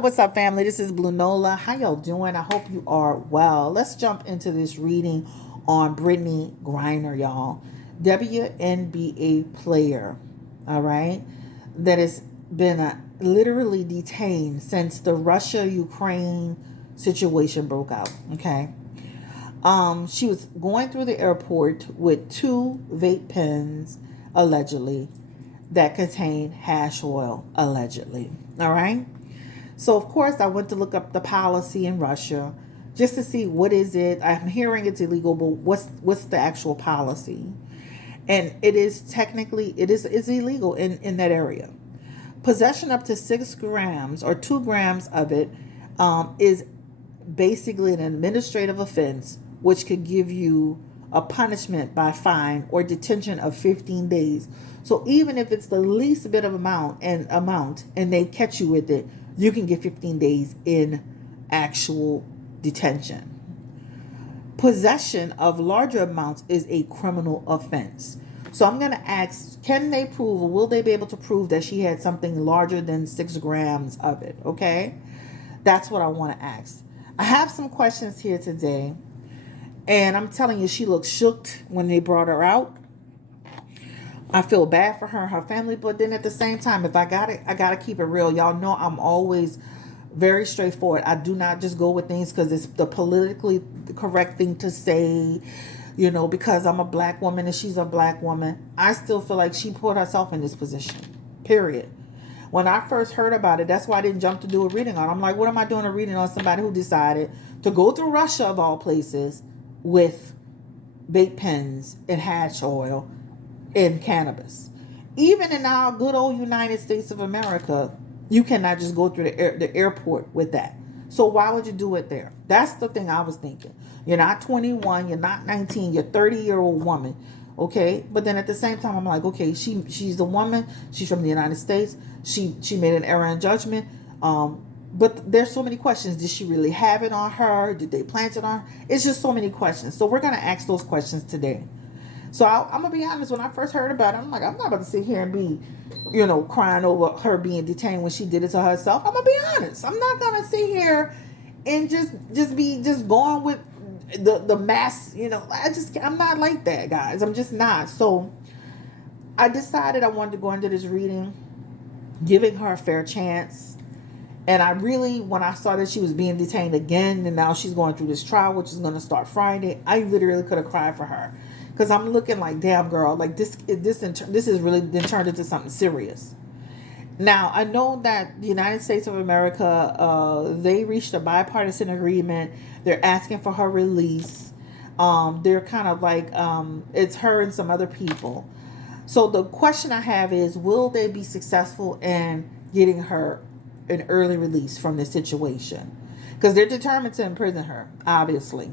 What's up, family? This is Blue Nola. How y'all doing? I hope you are well. Let's jump into this reading on Brittney Griner, y'all. WNBA player, all right, that has been literally detained since the Russia-Ukraine situation broke out, okay? She was going through the airport with two vape pens, allegedly, that contained hash oil, allegedly, all right? So of course I went to look up the policy in Russia just to see what is it. I'm hearing it's illegal, but what's the actual policy? And it is technically it's illegal in that area. Possession up to 6 grams or 2 grams of it is basically an administrative offense, which could give you a punishment by fine or detention of 15 days. So even if it's the least bit of amount and they catch you with it, you can get 15 days in actual detention. Possession of larger amounts is a criminal offense. So I'm going to ask, can they prove, or will they be able to prove that she had something larger than 6 grams of it? Okay. That's what I want to ask. I have some questions here today. And I'm telling you, she looked shook when they brought her out. I feel bad for her and her family, but then at the same time, if I got it, I got to keep it real. Y'all know I'm always very straightforward. I do not just go with things because it's the politically correct thing to say, because I'm a black woman and she's a black woman. I still feel like she put herself in this position, period. When I first heard about it, that's why I didn't jump to do a reading on it. I'm like, what am I doing a reading on somebody who decided to go through Russia, of all places, with vape pens and hash oil and cannabis? Even in our good old United States of America, you cannot just go through the airport with that. So why would you do it there? That's the thing I was thinking. You're not 21, you're not 19, you're a 30-year-old woman. Okay, but then at the same time, I'm like, okay, she's a woman. She's from the United States. She made an error in judgment. But there's so many questions. Did she really have it on her? Did they plant it on her? It's just so many questions. So we're gonna ask those questions today. So I'm gonna be honest. When I first heard about it, I'm like, I'm not about to sit here and be, crying over her being detained when she did it to herself. I'm gonna be honest. I'm not gonna sit here and just going with the mass. I'm not like that, guys. I'm just not. So I decided I wanted to go into this reading, giving her a fair chance. And I really, when I saw that she was being detained again, and now she's going through this trial, which is going to start Friday, I literally could have cried for her, because I'm looking like, damn, girl, like this is really been turned into something serious. Now I know that the United States of America, they reached a bipartisan agreement. They're asking for her release. They're kind of like, it's her and some other people. So the question I have is, will they be successful in getting her an early release from this situation? Because they're determined to imprison her, obviously.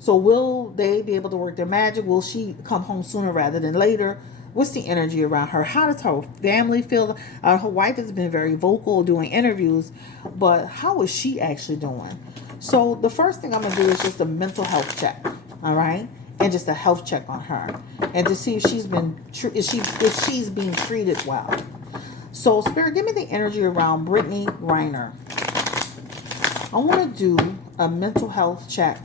So will they be able to work their magic? Will she come home sooner rather than later? What's the energy around her? How does her family feel? Her wife has been very vocal doing interviews, but how is she actually doing? So the first thing I'm going to do is just a mental health check, all right? And just a health check on her, and to see if she's being treated well. So, Spirit, give me the energy around Brittney Griner. I want to do a mental health check.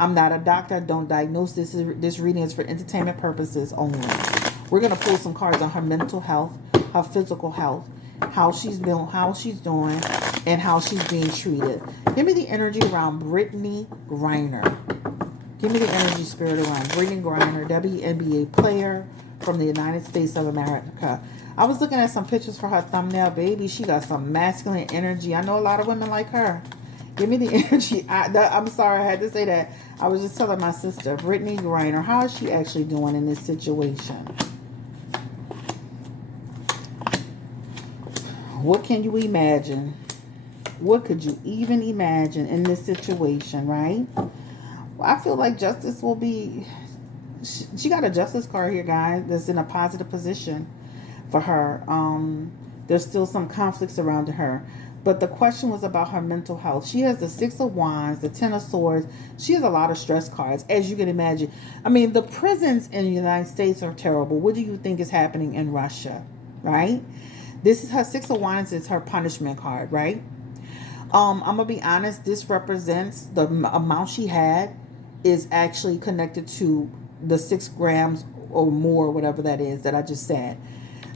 I'm not a doctor. I don't diagnose. This reading is for entertainment purposes only. We're going to pull some cards on her mental health, her physical health, how she's doing, and how she's being treated. Give me the energy around Brittney Griner. Give me the energy, Spirit, around Brittney Griner, WNBA player from the United States of America. I was looking at some pictures for her thumbnail. Baby, she got some masculine energy. I know a lot of women like her. Give me the energy. I'm sorry, I had to say that. I was just telling my sister, Brittney Griner, how is she actually doing in this situation? What can you imagine? What could you even imagine in this situation, right? Well, I feel like justice will be... She got a justice card here, guys, that's in a positive position for her. There's still some conflicts around her. But the question was about her mental health. She has the 6 of Wands, the 10 of Swords. She has a lot of stress cards, as you can imagine. I mean, the prisons in the United States are terrible. What do you think is happening in Russia, right? This is her 6 of Wands. It's her punishment card, right? I'm gonna be honest. This represents the amount she had is actually connected to the 6 grams or more, whatever that is that I just said.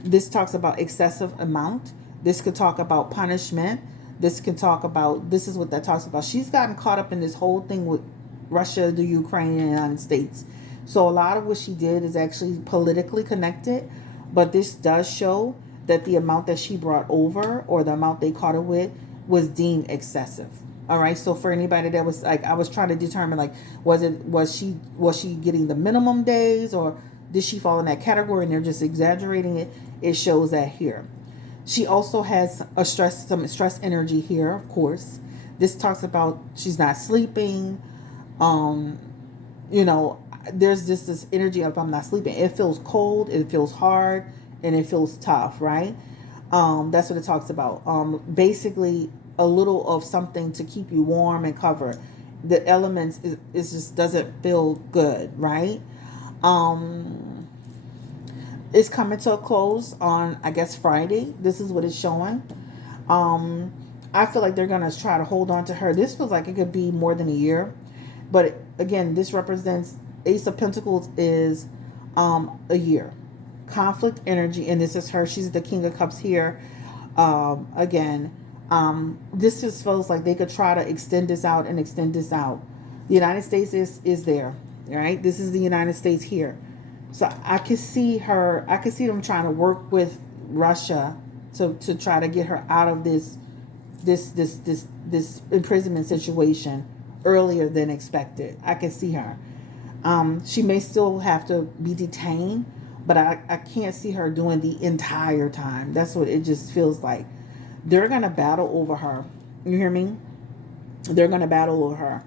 This talks about excessive amount. This could talk about punishment. This could talk about, this is what that talks about. She's gotten caught up in this whole thing with Russia, the Ukraine, and the United States. So a lot of what she did is actually politically connected, but this does show that the amount that she brought over, or the amount they caught her with, was deemed excessive. All right. So for anybody that was like, I was trying to determine, like, was she getting the minimum days, or did she fall in that category and they're just exaggerating it? It shows that here. She also has some stress energy here, of course. This talks about she's not sleeping. Um, you know, there's this energy of, I'm not sleeping. It feels cold, it feels hard, and it feels tough, right? That's what it talks about. Basically, a little of something to keep you warm and covered. The elements is just doesn't feel good, right? Um, it's coming to a close on, I guess, Friday. This is what it's showing. Um, I feel like they're gonna try to hold on to her. This feels like it could be more than a year, but again, this represents Ace of Pentacles is a year. Conflict energy, and this is her. She's the King of Cups here. Again, this just feels like they could try to extend this out and extend this out. The United States is there, right? This is the United States here. So I could see her. I could see them trying to work with Russia to try to get her out of this imprisonment situation earlier than expected. I can see her. She may still have to be detained, but I can't see her doing the entire time. That's what it just feels like. They're going to battle over her. You hear me? They're going to battle over her.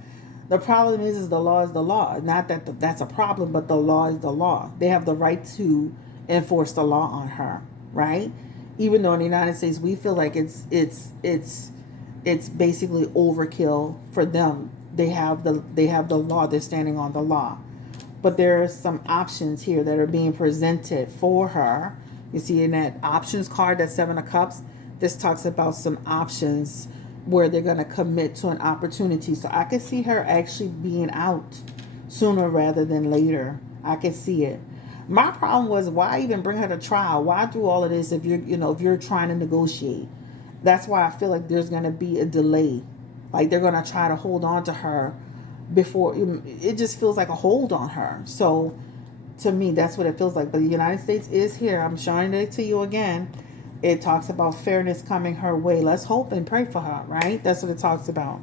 The problem is the law is the law. Not that that's a problem, but the law is the law. They have the right to enforce the law on her, right? Even though in the United States we feel like it's basically overkill for them. They have the law. They're standing on the law. But there are some options here that are being presented for her. You see in that options card, that 7 of Cups, this talks about some options where they're going to commit to an opportunity. So I could see her actually being out sooner rather than later. I could see it. My problem was, why even bring her to trial? Why do all of this if you're trying to negotiate? That's why I feel like there's going to be a delay. Like they're going to try to hold on to her before it just feels like a hold on her. So to me, that's what it feels like. But the United States is here. I'm showing it to you again. It talks about fairness coming her way. Let's hope and pray for her, right? That's what it talks about.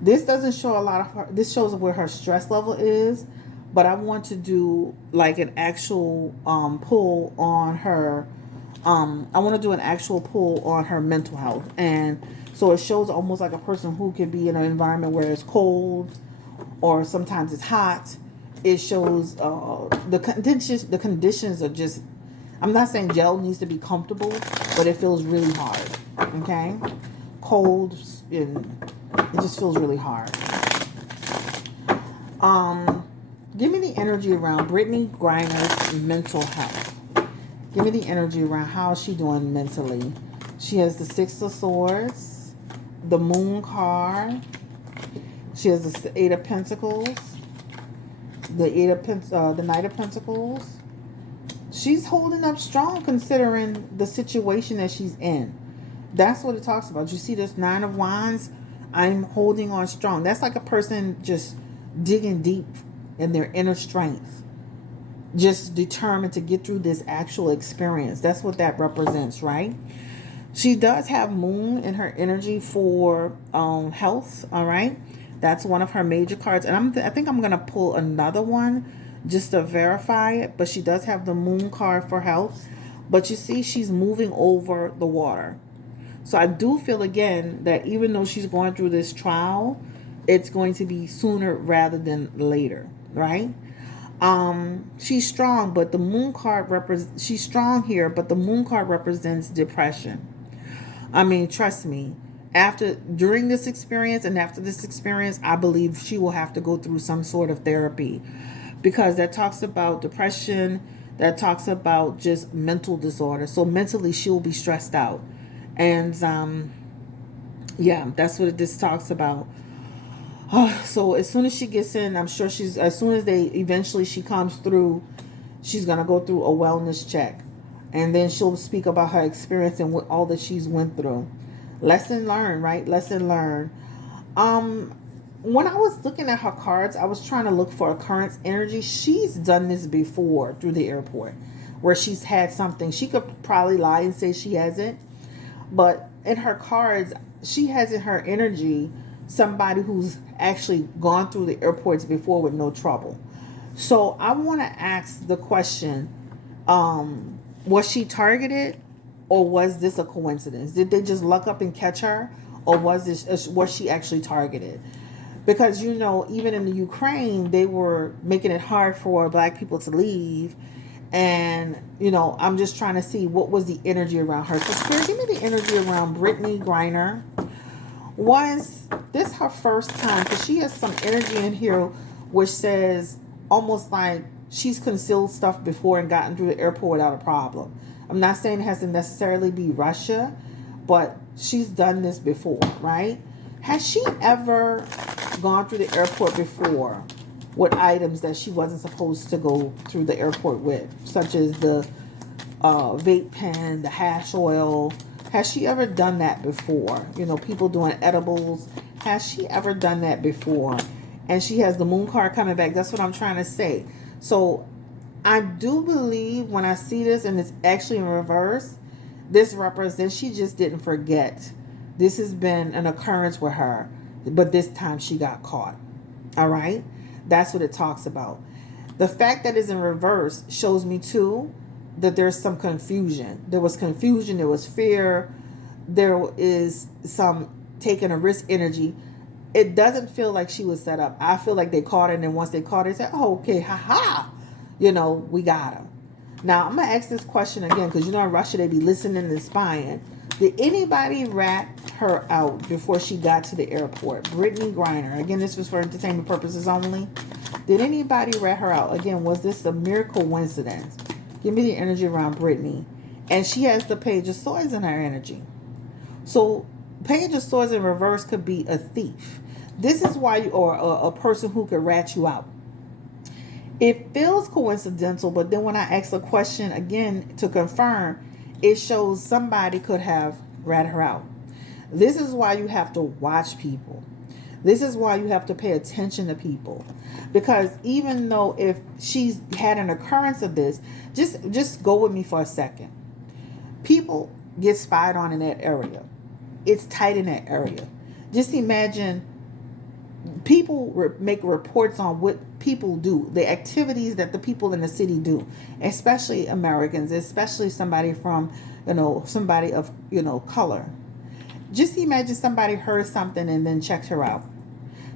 This doesn't show a lot of her. This shows where her stress level is, but I want to do like an actual pull on her. I want to do an actual pull on her mental health, and so it shows almost like a person who could be in an environment where it's cold, or sometimes it's hot. It shows the conditions. The conditions are just. I'm not saying jail needs to be comfortable, but it feels really hard. Okay, cold, and it just feels really hard. Give me the energy around Brittney Griner's mental health. Give me the energy around how is she doing mentally. She has the 6 of Swords, the Moon card. She has the 8 of Pentacles, the Knight of Pentacles. She's holding up strong considering the situation that she's in. That's what it talks about. You see this 9 of Wands? I'm holding on strong. That's like a person just digging deep in their inner strength. Just determined to get through this actual experience. That's what that represents, right? She does have Moon in her energy for health, all right? That's one of her major cards. And I think I'm going to pull another one just to verify it. But she does have the Moon card for health. But you see, she's moving over the water. So I do feel, again, that even though she's going through this trial, it's going to be sooner rather than later, right? She's strong, but the Moon card she's strong here, but the Moon card represents depression. I mean, trust me, during this experience and after this experience, I believe she will have to go through some sort of therapy, because that talks about depression, that talks about just mental disorder. So mentally, she will be stressed out. And Yeah, that's what this talks about. So as soon as she gets in, I'm sure as soon as she comes through, she's going to go through a wellness check. And then she'll speak about her experience and what all that she's went through. Lesson learned, right? Lesson learned. Um, when I was looking at her cards, I was trying to look for occurrence energy. She's done this before through the airport where she's had something. She could probably lie and say she hasn't, but in her cards, she has in her energy somebody who's actually gone through the airports before with no trouble. So I want to ask the question, was she targeted, or was this a coincidence? Did they just luck up and catch her, or was she actually targeted? Because even in the Ukraine, they were making it hard for black people to leave. And I'm just trying to see what was the energy around her. So Spirit, give me the energy around Brittney Griner. Was this her first time? Because she has some energy in here which says almost like she's concealed stuff before and gotten through the airport without a problem. I'm not saying it has to necessarily be Russia, but she's done this before, right? Has she ever gone through the airport before with items that she wasn't supposed to go through the airport with, such as the vape pen, the hash oil? Has she ever done that before? People doing edibles. Has she ever done that before? And she has the moon card coming back. That's what I'm trying to say. So I do believe when I see this and it's actually in reverse, this represents she just didn't forget. This has been an occurrence with her, but this time she got caught. All right? That's what it talks about. The fact that it's in reverse shows me too that there's some confusion. There was confusion, there was fear, there is some taking a risk energy. It doesn't feel like she was set up. I feel like they caught her, and then once they caught her, they said, oh, okay, haha, we got her. Now, I'm going to ask this question again, because in Russia, they be listening and spying. Did anybody rat her out before she got to the airport? Brittney Griner. Again, this was for entertainment purposes only. Did anybody rat her out? Again, was this a mere coincidence? Give me the energy around Brittney. And she has the Page of Swords in her energy. So, Page of Swords in reverse could be a thief. This is why or a person who could rat you out. It feels coincidental, but then when I ask a question again to confirm, it shows somebody could have ratted her out. This is why you have to watch people. This is why you have to pay attention to people. Because even though if she's had an occurrence of this, just go with me for a second. People get spied on in that area. It's tight in that area. Just imagine people make reports on what people do, the activities that the people in the city do, especially Americans, especially somebody from, somebody of, color. Just imagine somebody heard something and then checked her out.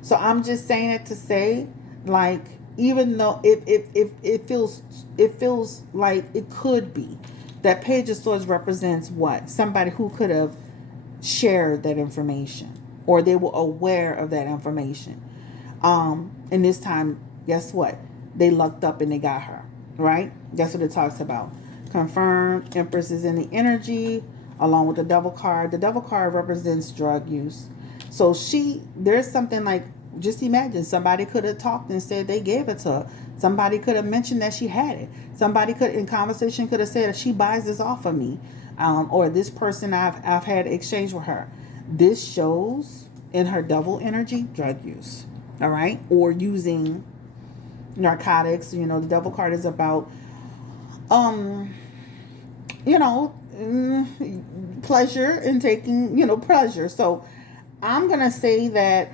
So I'm just saying it to say, like, even though it feels like it could be that Page of Swords represents what? Somebody who could have shared that information, or they were aware of that information. And this time, guess what? They lucked up and they got her, right? That's what it talks about. Confirmed. Empress is in the energy along with the Devil card. The Devil card represents drug use. So there's something like, just imagine somebody could have talked and said they gave it to her. Somebody could have mentioned that she had it. Somebody could, in conversation, could have said she buys this off of me, or this person I've had exchange with her. This shows in her Devil energy drug use, all right, or using narcotics. The Devil card is about, pleasure and taking, pleasure. So I'm gonna say that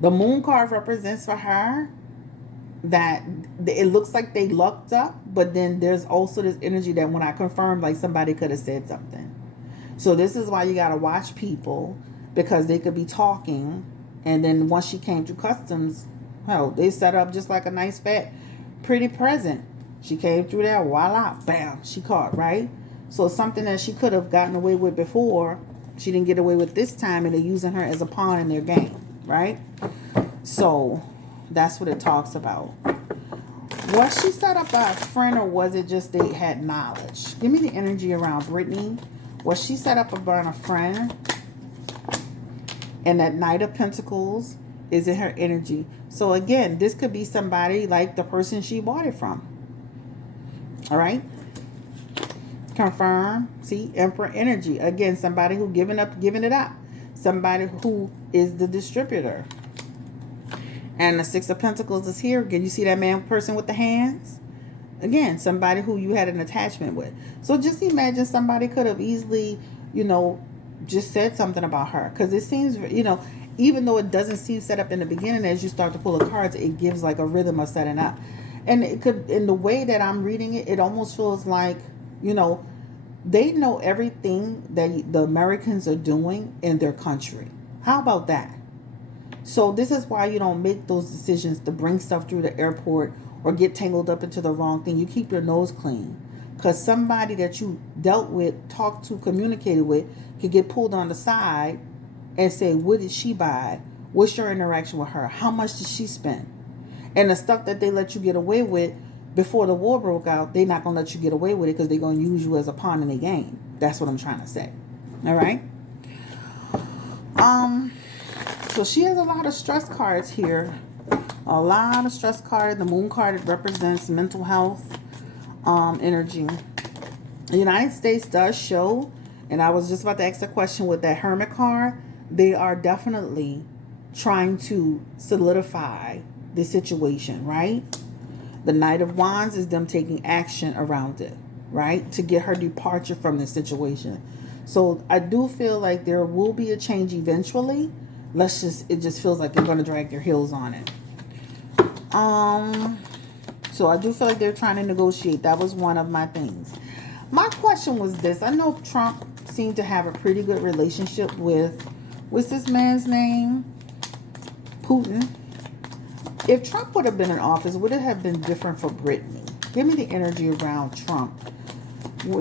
the Moon card represents for her that it looks like they lucked up, but then there's also this energy that when I confirmed, like somebody could have said something. So this is why you gotta watch people, because they could be talking, and then once she came through customs, hell, they set up just like a nice fat pretty present. She came through there, voila, bam, she caught, right? So something that she could have gotten away with before, she didn't get away with this time, and they're using her as a pawn in their game, right? So that's what it talks about. Was she set up by a friend, or was it just they had knowledge? Give me the energy around Brittney. Was she set up by a friend? And that Knight of Pentacles is in her energy. So again, this could be somebody like the person she bought it from. All right. Confirm. See, Emperor energy. Again, somebody who giving it up. Somebody who is the distributor. And the Six of Pentacles is here. Again, you see that person with the hands? Again, somebody who you had an attachment with. So just imagine somebody could have easily, just said something about her. Because it seems, even though it doesn't seem set up in the beginning, as you start to pull the cards, it gives like a rhythm of setting up. And it could, in the way that I'm reading it, it almost feels like, they know everything that the Americans are doing in their country. How about that? So this is why you don't make those decisions to bring stuff through the airport or get tangled up into the wrong thing. You keep your nose clean. Because somebody that you dealt with, talked to, communicated with, could get pulled on the side and say, what did she buy? What's your interaction with her? How much did she spend? And the stuff that they let you get away with before the war broke out, they're not going to let you get away with it because they're going to use you as a pawn in the game. That's what I'm trying to say. All right? So she has a lot of stress cards here. A lot of stress cards. The moon card represents mental health energy. The United States does show, and I was just about to ask the question with that Hermit card, they are definitely trying to solidify the situation, right? The Knight of Wands is them taking action around it, right? To get her departure from this situation. So I do feel like there will be a change eventually. It just feels like they're going to drag their heels on it. So I do feel like they're trying to negotiate. That was one of my things. My question was this. I know Trump seemed to have a pretty good relationship with, what's this man's name? Putin. If Trump would have been in office, would it have been different for Brittney? Give me the energy around Trump. Give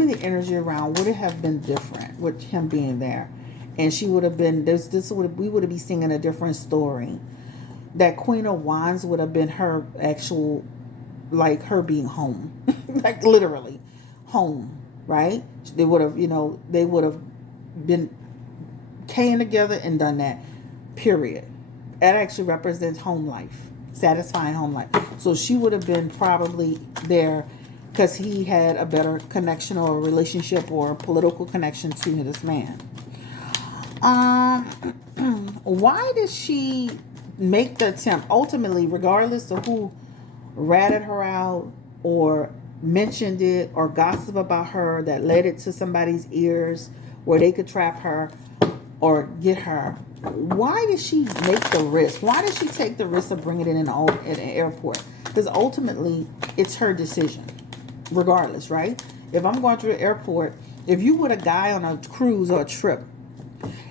me the energy around, would it have been different with him being there? And she would have been, we would have been singing a different story. That Queen of Wands would have been her actual, like her being home. Like literally home, right? They would have, been came together and done that. Period. That actually represents home life. Satisfying home life. So she would have been probably there because he had a better connection or a relationship or a political connection to this man. Why did she make the attempt? Ultimately, regardless of who ratted her out or mentioned it or gossip about her that led it to somebody's ears where they could trap her or get her, why did she make the risk? Why did she take the risk of bringing it in at an airport? Because ultimately, it's her decision. Regardless, right? If I'm going through the airport, if you with a guy on a cruise or a trip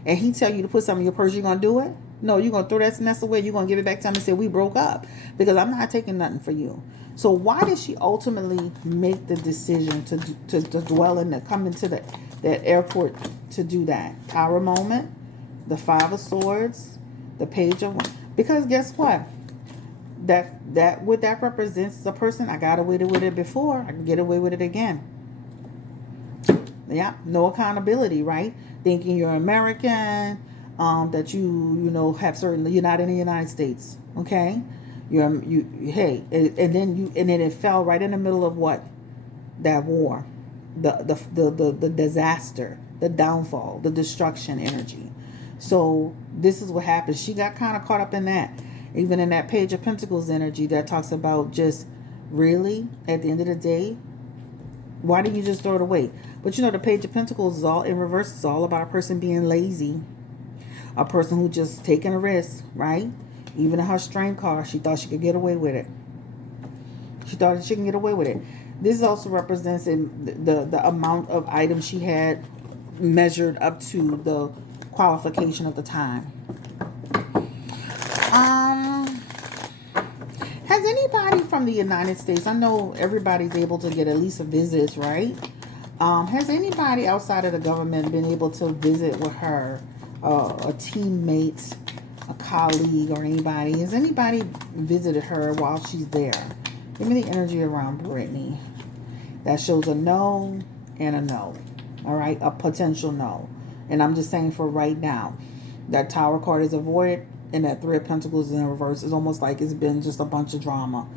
and he tell you to put something in your purse, you going to do it? No, you're going to throw that mess away. You're going to give it back to him and say, we broke up because I'm not taking nothing for you. So why did she ultimately make the decision to dwell in come into that airport to do that? Tower moment, the Five of Swords, the Page of Wands. Because guess what? That represents the person. I got away with it before. I can get away with it again. Yeah, no accountability, right? Thinking you're American, that you have certain. You're not in the United States, okay? Hey, and then it fell right in the middle of what? That war, the disaster, the downfall, the destruction energy. So this is what happened. She got kind of caught up in that. Even in that Page of Pentacles energy that talks about just really, at the end of the day, why didn't you just throw it away? But the Page of Pentacles is all in reverse. It's all about a person being lazy. A person who just taking a risk, right? Even in her strain car, she thought she could get away with it. She thought she can get away with it. This also represents the amount of items she had measured up to the qualification of the time. Has anybody from the United States, I know everybody's able to get at least a visit, right? Has anybody outside of the government been able to visit with her, a teammate, a colleague, or anybody? Has anybody visited her while she's there? Give me the energy around Brittney. That shows a no and a no. All right, a potential no. And I'm just saying for right now, that Tower card is avoided, and that Three of Pentacles is in reverse. It's almost like it's been just a bunch of drama,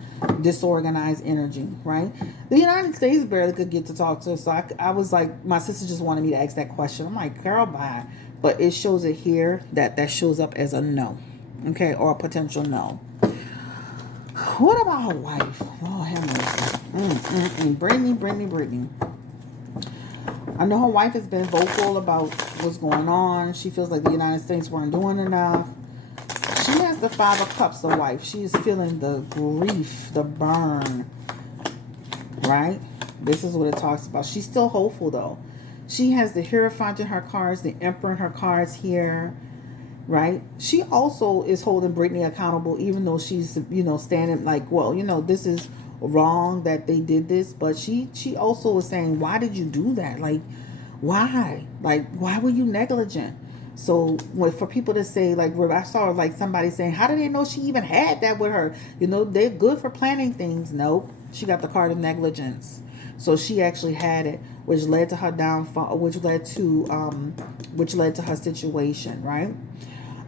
disorganized energy, right? The United States barely could get to talk to us. So I was like, my sister just wanted me to ask that question. I'm like, girl, bye. But it shows it here that shows up as a no, okay, or a potential no. What about her wife? Oh, have mercy. Brittney. I know her wife has been vocal about what's going on. She feels like the United States weren't doing enough. She has the Five of Cups, the wife. She is feeling the grief, the burn, right? This is what it talks about. She's still hopeful, though. She has the Hierophant in her cards, the Emperor in her cards here, right? She also is holding Brittney accountable, even though she's, standing like, well, this is wrong that they did this. But she also was saying, why did you do that? Like, why? Like, why were you negligent? So for people to say, like, I saw like somebody saying, how did they know she even had that with her? They're good for planning things. Nope. She got the card of negligence. So she actually had it, which led to her downfall, which led to her situation, right?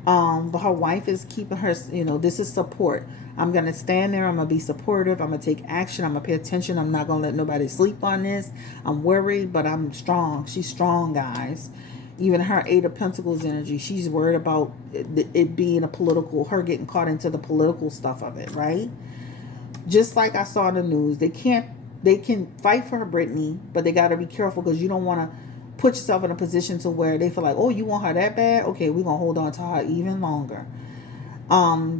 But her wife is keeping her, this is support. I'm going to stand there. I'm going to be supportive. I'm going to take action. I'm going to pay attention. I'm not going to let nobody sleep on this. I'm worried, but I'm strong. She's strong, guys. Even her Eight of Pentacles energy, she's worried about it being her getting caught into the political stuff of it, right? Just like I saw in the news, they can fight for her, Brittney, but they got to be careful because you don't want to put yourself in a position to where they feel like, oh, you want her that bad? Okay, we're going to hold on to her even longer.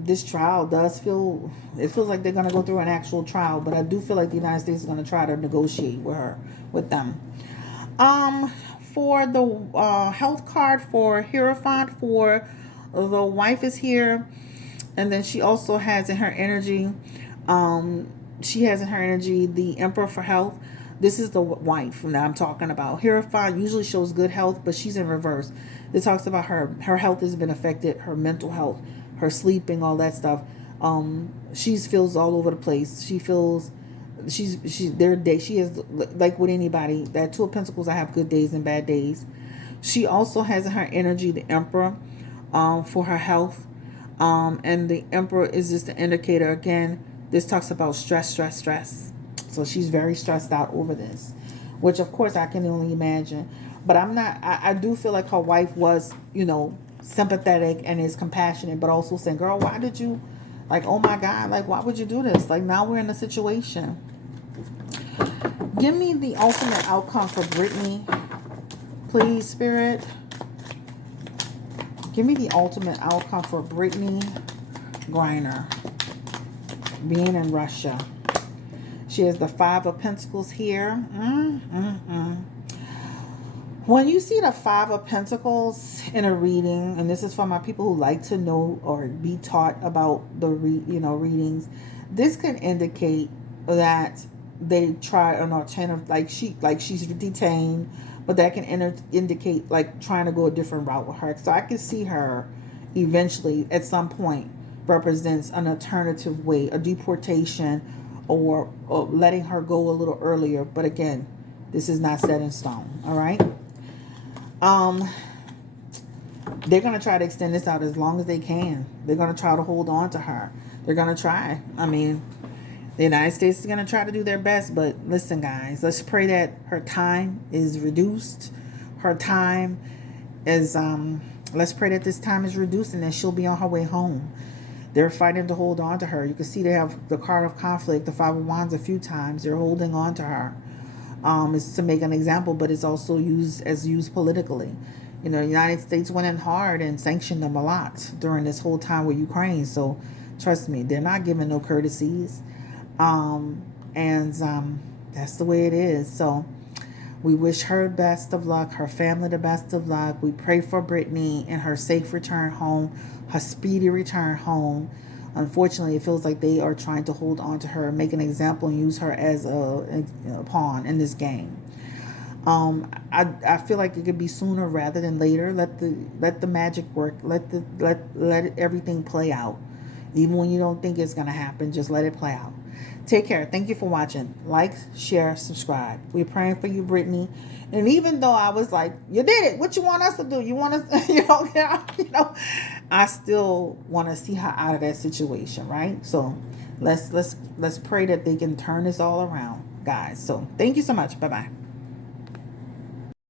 This trial feels like they're going to go through an actual trial, but I do feel like the United States is going to try to negotiate with them. For the health card for Hierophant, for the wife is here, and then she also has in her energy, the Emperor for health. This is the wife that I'm talking about. Hierophant usually shows good health, but she's in reverse. It talks about her health has been affected, her mental health, her sleeping, all that stuff. She feels all over the place. She feels she has, like with anybody, that Two of Pentacles, I have good days and bad days. She also has in her energy the Emperor for her health. And the Emperor is just an indicator. Again, this talks about stress. So she's very stressed out over this, which of course I can only imagine. But I do feel like her wife was, sympathetic and is compassionate, but also saying, girl, why did you, like, oh my God, like, why would you do this? Like, now we're in a situation. Give me the ultimate outcome for Brittney, please, Spirit. Give me the ultimate outcome for Brittney Griner being in Russia. She has the Five of Pentacles here. When you see the Five of Pentacles in a reading, and this is for my people who like to know or be taught about the readings, this can indicate that they try an alternative, like she's detained, but that can indicate like trying to go a different route with her. So I can see her eventually at some point represents an alternative way, a deportation, or letting her go a little earlier. But again, this is not set in stone. All right. They're going to try to extend this out as long as they can. They're going to try to hold on to her. They're going to try. I mean, the United States is going to try to do their best. But listen, guys, let's pray that her time is reduced. Her time is, let's pray that this time is reduced and that she'll be on her way home. They're fighting to hold on to her. You can see they have the card of conflict, the Five of Wands, a few times. They're holding on to her. It's to make an example, but it's also used politically. The United States went in hard and sanctioned them a lot during this whole time with Ukraine. So trust me, they're not giving no courtesies. That's the way it is. So we wish her best of luck, her family the best of luck. We pray for Brittney and her safe return home, her speedy return home. Unfortunately, it feels like they are trying to hold on to her, make an example, and use her as a pawn in this game. I feel like it could be sooner rather than later. Let the magic work. Let everything play out. Even when you don't think it's gonna happen, just let it play out. Take care. Thank you for watching. Like, share, subscribe. We're praying for you, Brittney. And even though I was like, you did it. What you want us to do? You want us, I still want to see her out of that situation, right? So let's pray that they can turn this all around, guys. So thank you so much. Bye-bye.